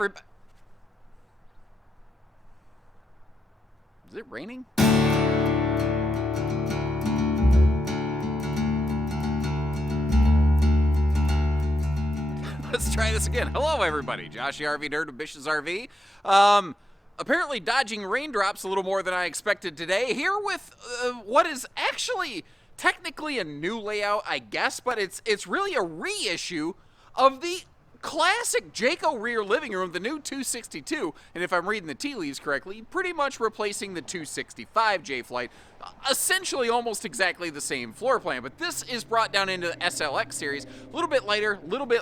everybody. Is it raining? Let's try this again. Hello, everybody. Josh, the RV nerd of Bish's RV. Apparently dodging raindrops a little more than I expected today. Here with what is actually technically a new layout, I guess, but it's really a reissue of the classic Jayco rear living room, the new 262, and if I'm reading the tea leaves correctly, pretty much replacing the 265 J-Flight. Essentially almost exactly the same floor plan, but this is brought down into the SLX series, a little bit lighter, a little bit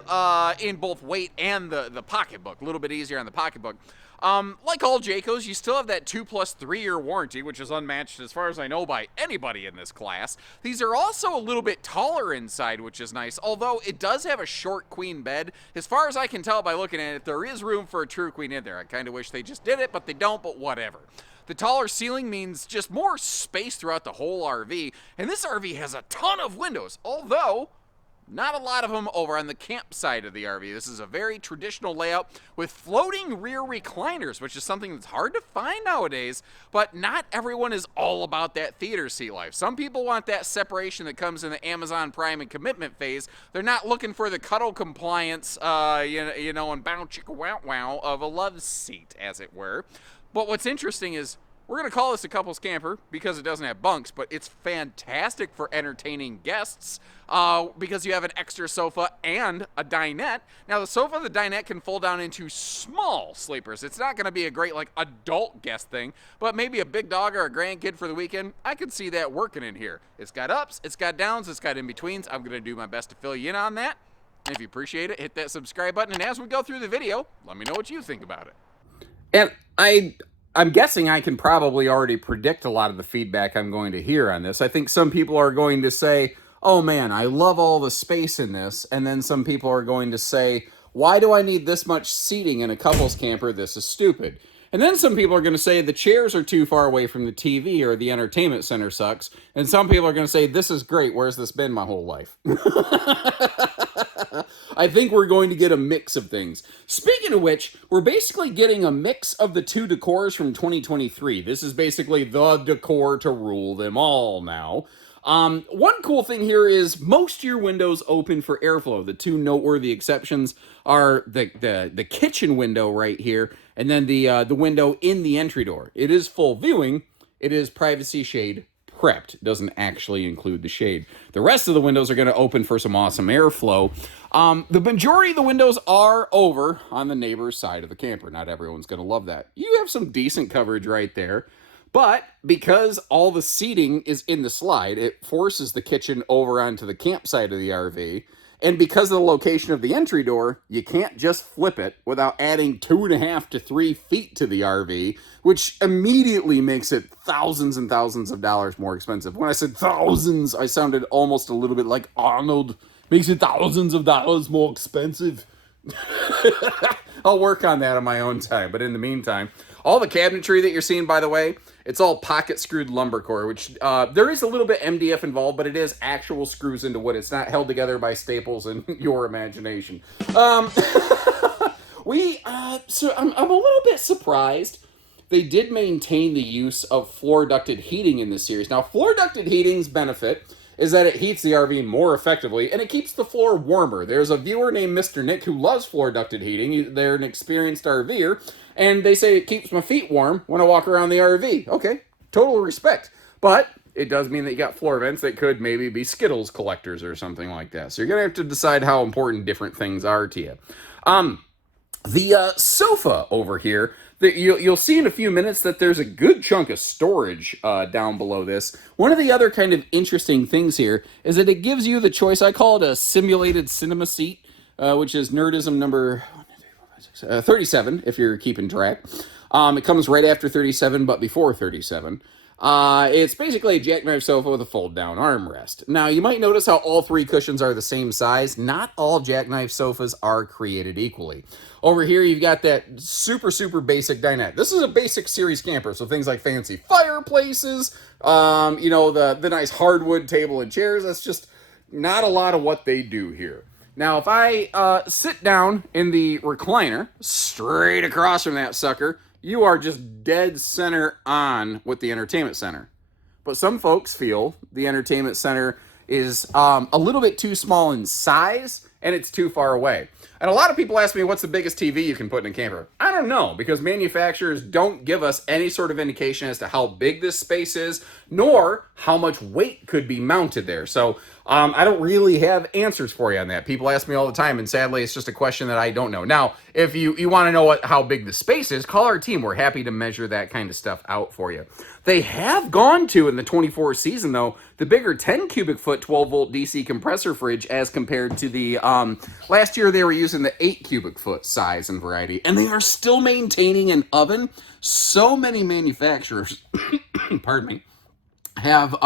in both weight and the pocketbook, a little bit easier on the pocketbook. Like all Jaycos, you still have that 2+3 year warranty, which is unmatched as far as I know by anybody in this class. These are also a little bit taller inside, which is nice, although it does have a short queen bed. As far as I can tell by looking at it, there is room for a true queen in there. I kind of wish they just did it, but they don't, but whatever. The taller ceiling means just more space throughout the whole RV, and this RV has a ton of windows, although not a lot of them over on the camp side of the RV. This is a very traditional layout with floating rear recliners, which is something that's hard to find nowadays, but not everyone is all about that theater seat life. Some people want that separation that comes in the Amazon Prime and commitment phase. They're not looking for the cuddle compliance, you know, and bow chicka wow wow of a love seat, as it were. But what's interesting is we're going to call this a couples camper because it doesn't have bunks, but it's fantastic for entertaining guests because you have an extra sofa and a dinette. Now, the sofa and the dinette can fold down into small sleepers. It's not going to be a great, like, adult guest thing, but maybe a big dog or a grandkid for the weekend, I could see that working in here. It's got ups, it's got downs, it's got in-betweens. I'm going to do my best to fill you in on that. And if you appreciate it, hit that subscribe button, and as we go through the video, let me know what you think about it. And I'm guessing I can probably already predict a lot of the feedback I'm going to hear on this. I think some people are going to say, oh man, I love all the space in this. And then some people are going to say, why do I need this much seating in a couples camper? This is stupid. And then some people are going to say the chairs are too far away from the TV or the entertainment center sucks. And some people are going to say, this is great. Where's this been my whole life? I think we're going to get a mix of things. Speaking of which, we're basically getting a mix of the two decors from 2023. This is basically the decor to rule them all now. One cool thing here is most of your windows open for airflow. The two noteworthy exceptions are the kitchen window right here, and then the window in the entry door. It is full viewing. It is privacy shade prepped. It doesn't actually include the shade. The rest of the windows are going to open for some awesome airflow. The majority of the windows are over on the neighbor's side of the camper. Not everyone's going to love that. You have some decent coverage right there. But because all the seating is in the slide, it forces the kitchen over onto the campsite of the RV. And because of the location of the entry door, you can't just flip it without adding 2.5 to 3 feet to the RV, which immediately makes it thousands and thousands of dollars more expensive. When I said thousands, I sounded almost a little bit like Arnold. Makes it thousands of dollars more expensive. I'll work on that on my own time, but in the meantime, all the cabinetry that you're seeing, by the way, it's all pocket screwed lumber core, which there is a little bit MDF involved, but it is actual screws into wood. It's not held together by staples and your imagination. So I'm a little bit surprised they did maintain the use of floor ducted heating in this series. Now, floor ducted heating's benefit is that it heats the RV more effectively, and it keeps the floor warmer. There's a viewer named Mr. Nick who loves floor ducted heating. They're an experienced RVer, and they say it keeps my feet warm when I walk around the RV. Okay, total respect. But it does mean that you got floor vents that could maybe be Skittles collectors or something like that. So you're going to have to decide how important different things are to you. The sofa over here, you'll see in a few minutes that there's a good chunk of storage down below this. One of the other kind of interesting things here is that it gives you the choice. I call it a simulated cinema seat, which is nerdism number 37, if you're keeping track. It comes right after 37, but before 37. It's basically a jackknife sofa with a fold-down armrest. Now, you might notice how all three cushions are the same size. Not all jackknife sofas are created equally. Over here, you've got that super, super basic dinette. This is a basic series camper, so things like fancy fireplaces, the nice hardwood table and chairs, that's just not a lot of what they do here. Now, if I sit down in the recliner, straight across from that sucker, you are just dead center on with the entertainment center. But some folks feel the entertainment center is a little bit too small in size and it's too far away. And a lot of people ask me, what's the biggest TV you can put in a camper? I don't know, because manufacturers don't give us any sort of indication as to how big this space is, nor how much weight could be mounted there. So I don't really have answers for you on that. People ask me all the time, and sadly, it's just a question that I don't know. Now, if you want to know how big the space is, call our team. We're happy to measure that kind of stuff out for you. They have gone to, in the 24 season, though, the bigger 10 cubic foot 12 volt DC compressor fridge as compared to the, last year they were using the 8 cubic foot size and variety, and they are still maintaining an oven. So many manufacturers, pardon me, have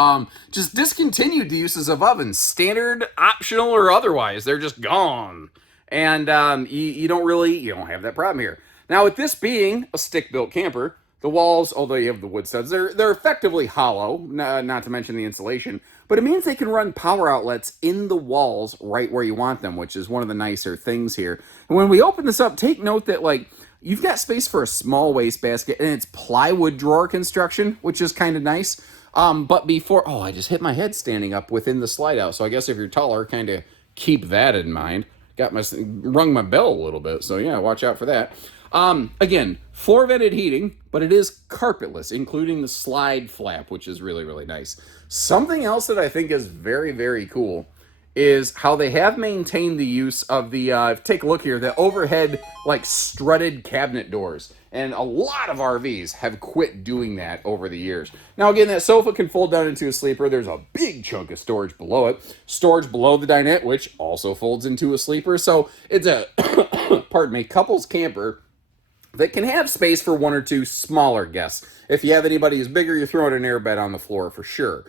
just discontinued the uses of ovens, standard, optional, or otherwise. They're just gone. And you don't have that problem here. Now, with this being a stick-built camper, the walls, although you have the wood studs, they're effectively hollow, not to mention the insulation, but it means they can run power outlets in the walls right where you want them, which is one of the nicer things here. And when we open this up, take note that, like, you've got space for a small wastebasket, and it's plywood drawer construction, which is kind of nice. But before, I just hit my head standing up within the slide out. So I guess if you're taller, kind of keep that in mind. Rung my bell a little bit. So yeah, watch out for that. Again, floor vented heating, but it is carpetless, including the slide flap, which is really, really nice. Something else that I think is very, very cool is how they have maintained the use of the, take a look here, the overhead, like, strutted cabinet doors. And a lot of RVs have quit doing that over the years. Now, again, that sofa can fold down into a sleeper. There's a big chunk of storage below it. Storage below the dinette, which also folds into a sleeper. So it's a, pardon me, couples camper that can have space for one or two smaller guests. If you have anybody who's bigger, you're throwing an airbed on the floor for sure.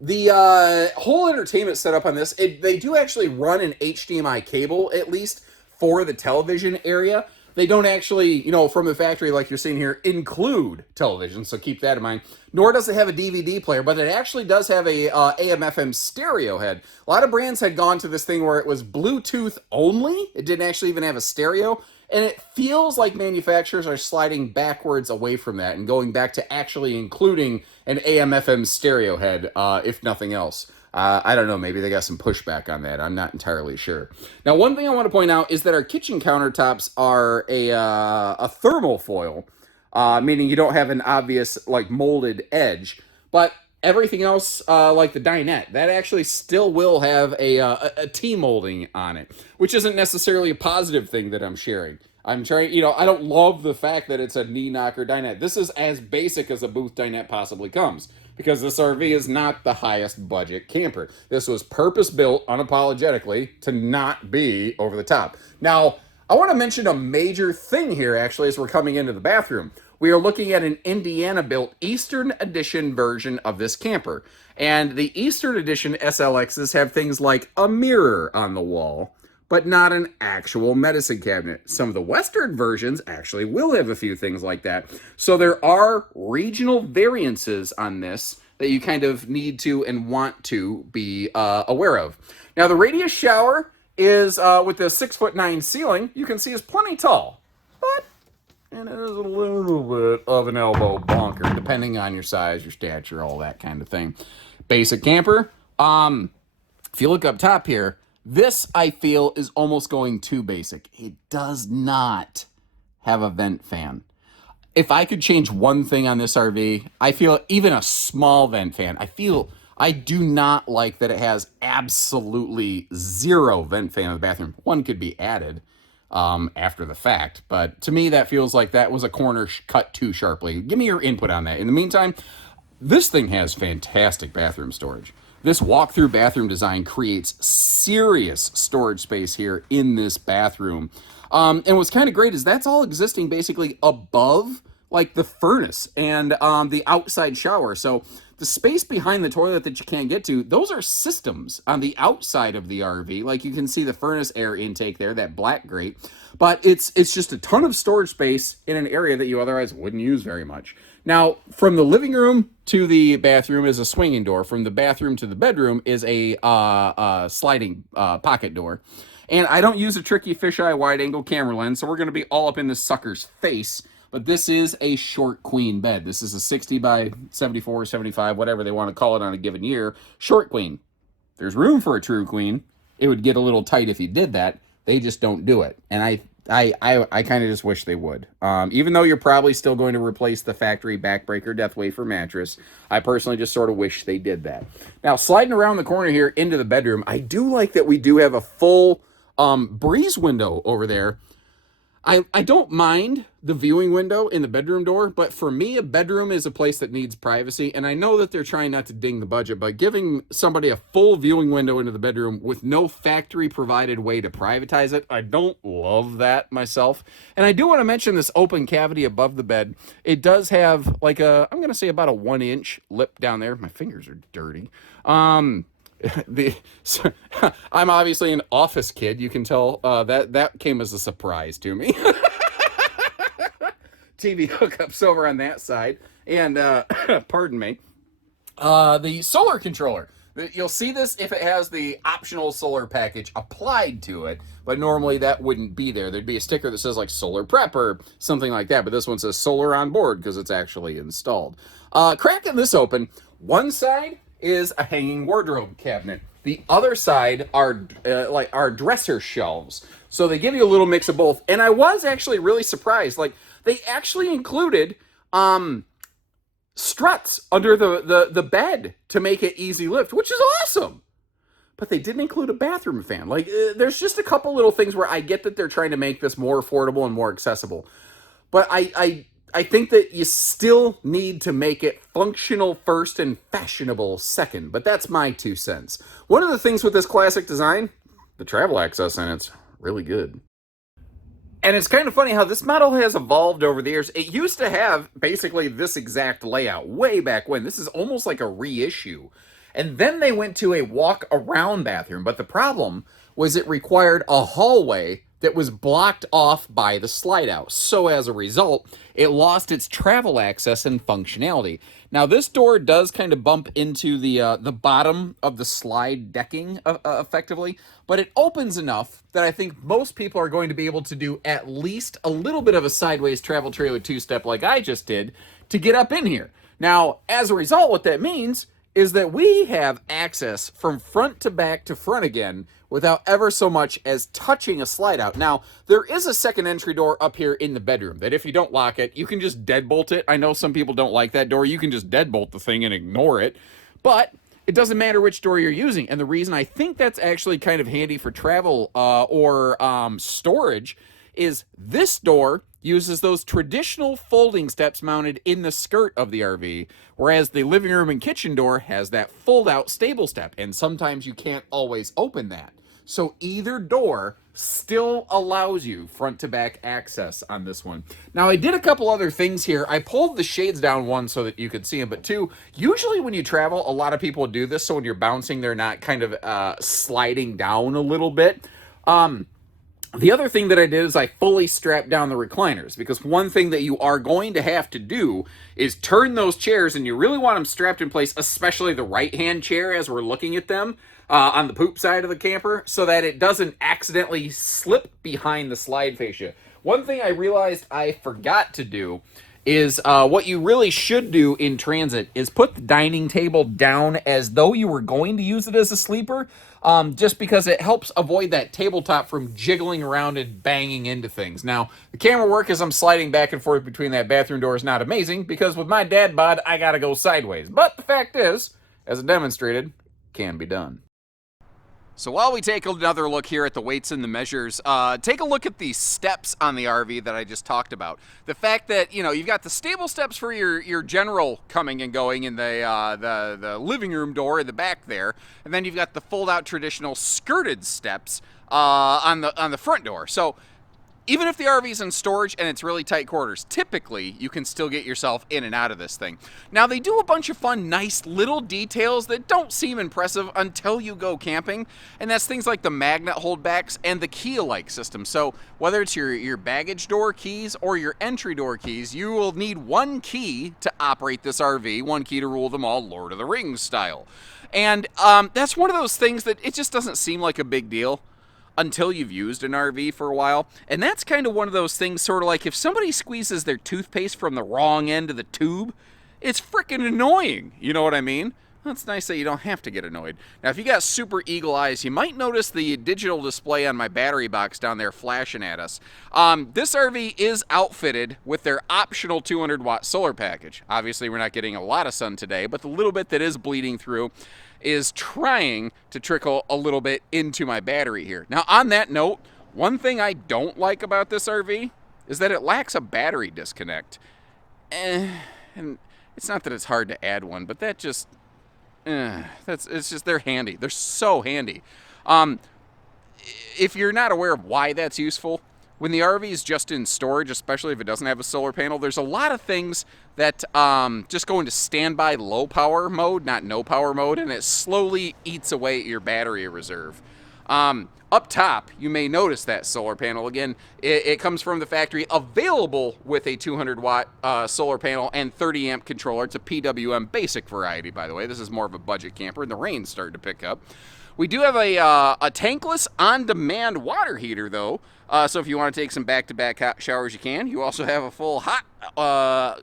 The whole entertainment setup on this, they do actually run an HDMI cable, at least, for the television area. They don't actually, from the factory, like you're seeing here, include television, so keep that in mind. Nor does it have a DVD player, but it actually does have a AM/FM stereo head. A lot of brands had gone to this thing where it was Bluetooth only. It didn't actually even have a stereo. And it feels like manufacturers are sliding backwards away from that and going back to actually including an AM/FM stereo head, if nothing else. I don't know, maybe they got some pushback on that. I'm not entirely sure. Now, one thing I want to point out is that our kitchen countertops are a thermal foil, meaning you don't have an obvious, like, molded edge. But everything else, like the dinette, that actually still will have a T-molding on it, which isn't necessarily a positive thing that I'm sharing. I'm trying, I don't love the fact that it's a knee knocker dinette. This is as basic as a booth dinette possibly comes, because this RV is not the highest budget camper. This was purpose built unapologetically to not be over the top. Now, I want to mention a major thing here, actually, as we're coming into the bathroom. We are looking at an Indiana-built Eastern Edition version of this camper. And the Eastern Edition SLXs have things like a mirror on the wall, but not an actual medicine cabinet. Some of the Western versions actually will have a few things like that. So there are regional variances on this that you kind of need to and want to be aware of. Now, the radius shower is, with the 6'9" ceiling, you can see is plenty tall, but it is a little bit of an elbow bonker, depending on your size, your stature, all that kind of thing. Basic camper. If you look up top here, this, I feel, is almost going too basic. It does not have a vent fan. If I could change one thing on this RV, I feel even a small vent fan. I do not like that it has absolutely zero vent fan in the bathroom. One could be added after the fact, but to me, that feels like that was a corner cut too sharply. Give me your input on that. In the meantime, this thing has fantastic bathroom storage. This walk-through bathroom design creates serious storage space here in this bathroom. And what's kind of great is that's all existing basically above, like, the furnace and the outside shower. So the space behind the toilet that you can't get to, those are systems on the outside of the RV. Like you can see the furnace air intake there, that black grate. But it's just a ton of storage space in an area that you otherwise wouldn't use very much. Now, from the living room to the bathroom is a swinging door. From the bathroom to the bedroom is a sliding pocket door. And I don't use a tricky fisheye wide-angle camera lens, so we're going to be all up in this sucker's face. But this is a short queen bed. This is a 60 by 74, 75, whatever they want to call it on a given year. Short queen. There's room for a true queen. It would get a little tight if you did that. They just don't do it. And I kind of just wish they would. Even though you're probably still going to replace the factory backbreaker death wafer mattress, I personally just sort of wish they did that. Now, sliding around the corner here into the bedroom, I do like that we do have a full breeze window over there. I don't mind the viewing window in the bedroom door, but for me, a bedroom is a place that needs privacy, and I know that they're trying not to ding the budget, but giving somebody a full viewing window into the bedroom with no factory-provided way to privatize it, I don't love that myself. And I do want to mention this open cavity above the bed. It does have like I'm going to say about a 1-inch lip down there. My fingers are dirty. So, I'm obviously an office kid. You can tell that came as a surprise to me. TV hookups over on that side, and pardon me, the solar controller. You'll see this if it has the optional solar package applied to it, but normally that wouldn't be there. There'd be a sticker that says like solar prep or something like that, but this one says solar on board because it's actually installed. Cracking this open, one side is a hanging wardrobe cabinet. The other side are like our dresser shelves. So they give you a little mix of both. And I was actually really surprised. Like they actually included struts under the bed to make it easy lift, which is awesome. But they didn't include a bathroom fan. Like there's just a couple little things where I get that they're trying to make this more affordable and more accessible. But I think that you still need to make it functional first and fashionable second, but that's my 2 cents. One of the things with this classic design, the travel access in it's really good. And it's kind of funny how this model has evolved over the years. It used to have basically this exact layout way back when. This is almost like a reissue. And then they went to a walk-around bathroom, but the problem was it required a hallway that was blocked off by the slide out. So as a result, it lost its travel access and functionality. Now this door does kind of bump into the bottom of the slide decking effectively, but it opens enough that I think most people are going to be able to do at least a little bit of a sideways travel trailer two-step like I just did to get up in here. Now, as a result, what that means is that we have access from front to back to front again without ever so much as touching a slide out. Now, there is a second entry door up here in the bedroom that if you don't lock it, you can just deadbolt it. I know some people don't like that door. You can just deadbolt the thing and ignore it. But it doesn't matter which door you're using. And the reason I think that's actually kind of handy for travel or storage is this door uses those traditional folding steps mounted in the skirt of the RV, whereas the living room and kitchen door has that fold-out stable step, and sometimes you can't always open that. So either door still allows you front-to-back access on this one. Now, I did a couple other things here. I pulled the shades down, one, so that you could see them, but two, usually when you travel, a lot of people do this, so when you're bouncing, they're not kind of sliding down a little bit. The other thing that I did is I fully strapped down the recliners, because one thing that you are going to have to do is turn those chairs, and you really want them strapped in place, especially the right-hand chair as we're looking at them on the poop side of the camper, so that it doesn't accidentally slip behind the slide fascia. One thing I realized I forgot to do is what you really should do in transit is put the dining table down as though you were going to use it as a sleeper, just because it helps avoid that tabletop from jiggling around and banging into things. Now, the camera work as I'm sliding back and forth between that bathroom door is not amazing, because with my dad bod, I gotta go sideways. But the fact is, as demonstrated, can be done. So while we take another look here at the weights and the measures, take a look at the steps on the RV that I just talked about. The fact that, you know, you've got the stable steps for your general coming and going in the living room door in the back there, and then you've got the fold-out traditional skirted steps on the front door. So even if the RV's in storage and it's really tight quarters, typically you can still get yourself in and out of this thing. Now, they do a bunch of fun, nice little details that don't seem impressive until you go camping, and that's things like the magnet holdbacks and the key-alike system. So whether it's your baggage door keys or your entry door keys, you will need one key to operate this RV, one key to rule them all, Lord of the Rings style. And that's one of those things that it just doesn't seem like a big deal until you've used an RV for a while. And that's kind of one of those things, sort of like if somebody squeezes their toothpaste from the wrong end of the tube, it's freaking annoying. You know what I mean? Well, it's nice that you don't have to get annoyed. Now, if you got super eagle eyes, you might notice the digital display on my battery box down there flashing at us. This RV is outfitted with their optional 200-watt solar package. Obviously, we're not getting a lot of sun today, but the little bit that is bleeding through is trying to trickle a little bit into my battery here. Now, on that note, one thing I don't like about this RV is that it lacks a battery disconnect. And it's not that it's hard to add one, but that just... it's just, they're handy. They're so handy. If you're not aware of why that's useful, when the RV is just in storage, especially if it doesn't have a solar panel, there's a lot of things that just go into standby low power mode, not no power mode, and it slowly eats away at your battery reserve. Up top, you may notice that solar panel. Again, it comes from the factory, available with a 200-watt solar panel and 30-amp controller. It's a PWM basic variety, by the way. This is more of a budget camper, and the rain's starting to pick up. We do have a tankless on-demand water heater, though. So if you want to take some back-to-back hot showers, you can. You also have a full hot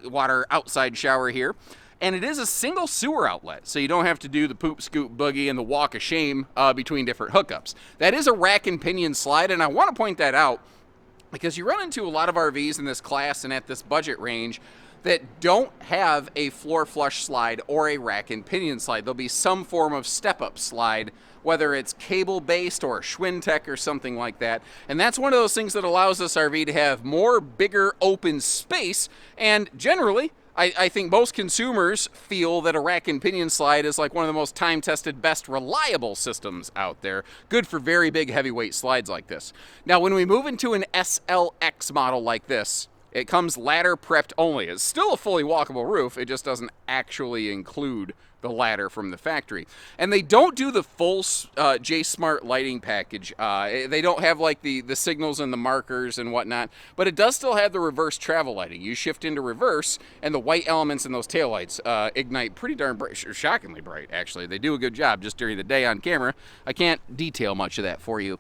water outside shower here. And it is a single sewer outlet, so you don't have to do the poop, scoop, boogie, and the walk of shame between different hookups. That is a rack and pinion slide, and I want to point that out because you run into a lot of RVs in this class and at this budget range that don't have a floor flush slide or a rack and pinion slide. There'll be some form of step-up slide, whether it's cable-based or a Schwintech or something like that. And that's one of those things that allows this RV to have more bigger open space, and generally, I think most consumers feel that a rack and pinion slide is like one of the most time-tested, best reliable systems out there. Good for very big, heavyweight slides like this. Now, when we move into an SLX model like this, it comes ladder prepped only. It's still a fully walkable roof. It just doesn't actually include the ladder from the factory. And they don't do the full J-Smart lighting package. They don't have like the signals and the markers and whatnot, but it does still have the reverse travel lighting. You shift into reverse and the white elements in those taillights ignite pretty darn bright, shockingly bright actually. They do a good job just during the day on camera. I can't detail much of that for you.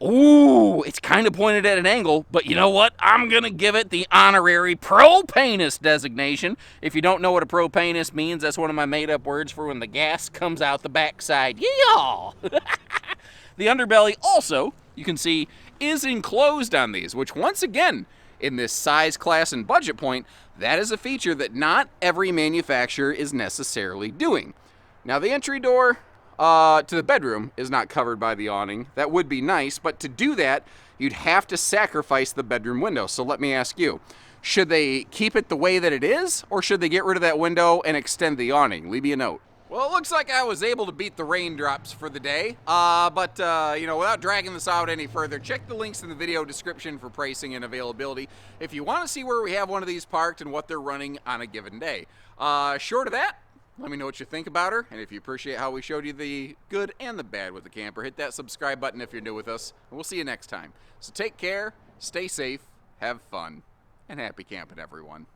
Ooh, it's kind of pointed at an angle, but you know what? I'm going to give it the honorary propanist designation. If you don't know what a propanist means, that's one of my made-up words for when the gas comes out the backside. Yeehaw! The underbelly also, you can see, is enclosed on these, which once again, in this size, class, and budget point, that is a feature that not every manufacturer is necessarily doing. Now, the entry door to the bedroom is not covered by the awning. That would be nice, but to do that, you'd have to sacrifice the bedroom window. So let me ask you, should they keep it the way that it is, or should they get rid of that window and extend the awning? Leave me a note. Well, it looks like I was able to beat the raindrops for the day, but without dragging this out any further, check the links in the video description for pricing and availability if you want to see where we have one of these parked and what they're running on a given day. Short of that, let me know what you think about her, and if you appreciate how we showed you the good and the bad with the camper, hit that subscribe button if you're new with us, and we'll see you next time. So take care, stay safe, have fun, and happy camping, everyone.